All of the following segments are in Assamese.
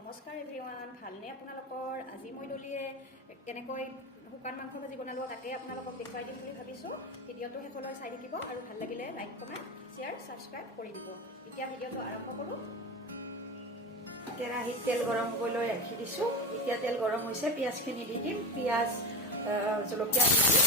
নমস্কাৰ এভৰিৱান, ভালনে আপোনালোকৰ? আজি মই দলিয়ে কেনেকৈ শুকান মাংস ভাজি বনালোঁ তাকে আপোনালোকক দেখুৱাই দিম বুলি ভাবিছোঁ। ভিডিঅ'টো শেষলৈ চাই থাকিব আৰু ভাল লাগিলে লাইক কমেণ্ট শ্বেয়াৰ ছাবস্ক্ৰাইব কৰি দিব। এতিয়া ভিডিঅ'টো আৰম্ভ কৰোঁ। কেৰাহীত তেল গৰম কৰিবলৈ ৰাখি দিছোঁ। এতিয়া তেল গৰম হৈছে, পিঁয়াজখিনি দি দিম। পিঁয়াজ জলকীয়া দি দিম।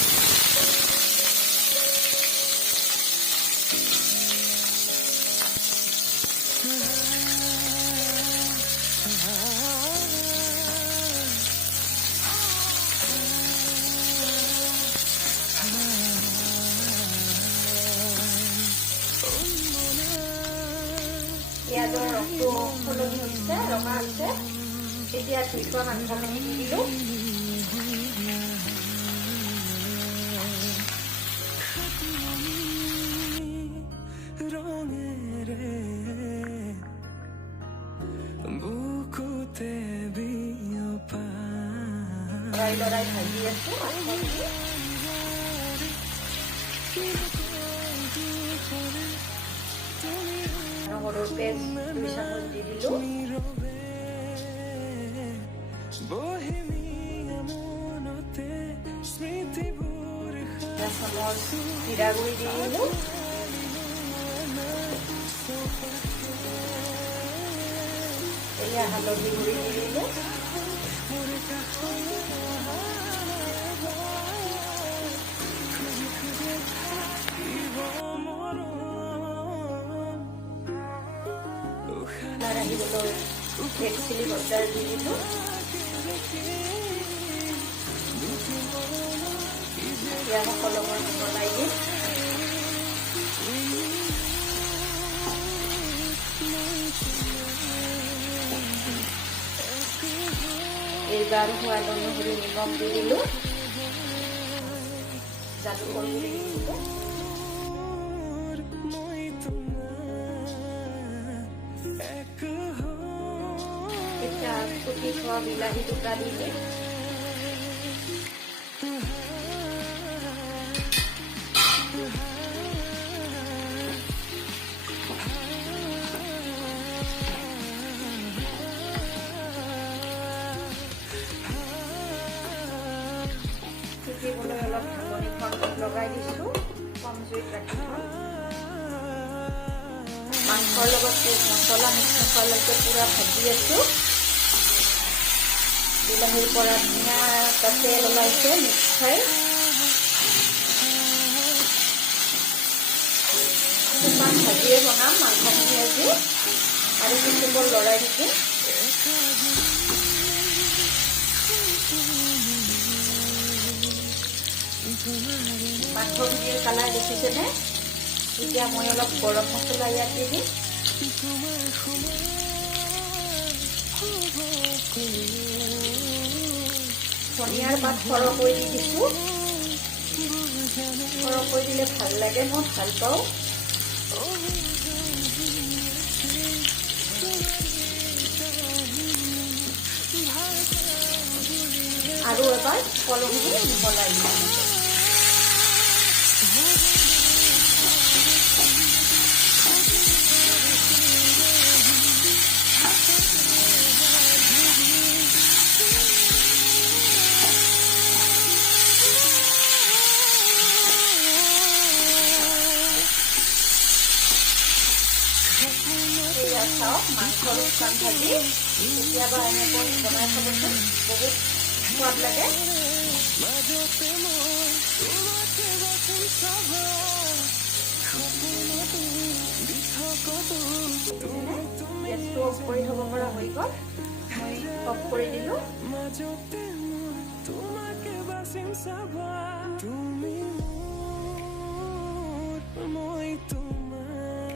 পিঁয়াজৰ ৰংটো সলনি হৈছে, ৰঙা হৈছে। এতিয়া ধুই থোৱা মাংসখিনি দি দিলোঁ। লৰাই ভাজি আছোঁ মাংসখিনি। নহৰুৰ পেষ্ট 2 চামুচ দি দিলোঁ। 1 চামুচ জিৰা গুড়ি দি দিলোঁ। এয়া হালধি গুড়ি দি দিলোঁ। আহিবলৈ ৰেড চিলি পাউডাৰ দি দিলোঁ। এতিয়া সকলোবোৰ বনাই দিম। এইবাৰ সোৱাদ অনুসৰি নিমখ দি দিলোঁ। জালুকৰ গুড়ি দি দিলোঁ। এতিয়া কুটি থোৱা বিলাহী টুকুৰা দি দিম। সিজিবলৈ অলপ ঢাকনিখন লগাই দিছোঁ। কম জুইত ৰাখি থ'ম। মাংসৰ লগত মছলা মিক্স মছলালৈকে পুৰা ভাজি আছোঁ। বিলাহীৰ পৰা ধুনীয়া তেল ওলাইছে মিক্স হৈ। শুকান ভাজিয়ে বনাম মাংসখিনি আজি, আৰু কিন্তু লৰাই থাকিম। মাংসখিনিৰ কালাৰ দেখিছেনে? এতিয়া মই অলপ গৰম মছলা ইয়াত দি দিম। ধনিয়াৰ পাত সৰহকৈ দি দিছোঁ। সৰহকৈ দিলে ভাল লাগে, মই ভাল পাওঁ। আৰু এবাৰ সকলোখিনি মিহলাই দিম। চাওক মাংসৰ শুকান ভাজি কেতিয়াবা এনেকৈ বনাই খাবচোন, বহুত সোৱাদ লাগে। গেছটো অফ কৰি থ'ব পৰা হৈ গ'ল। মই অফ কৰি দিলোঁ। তুমি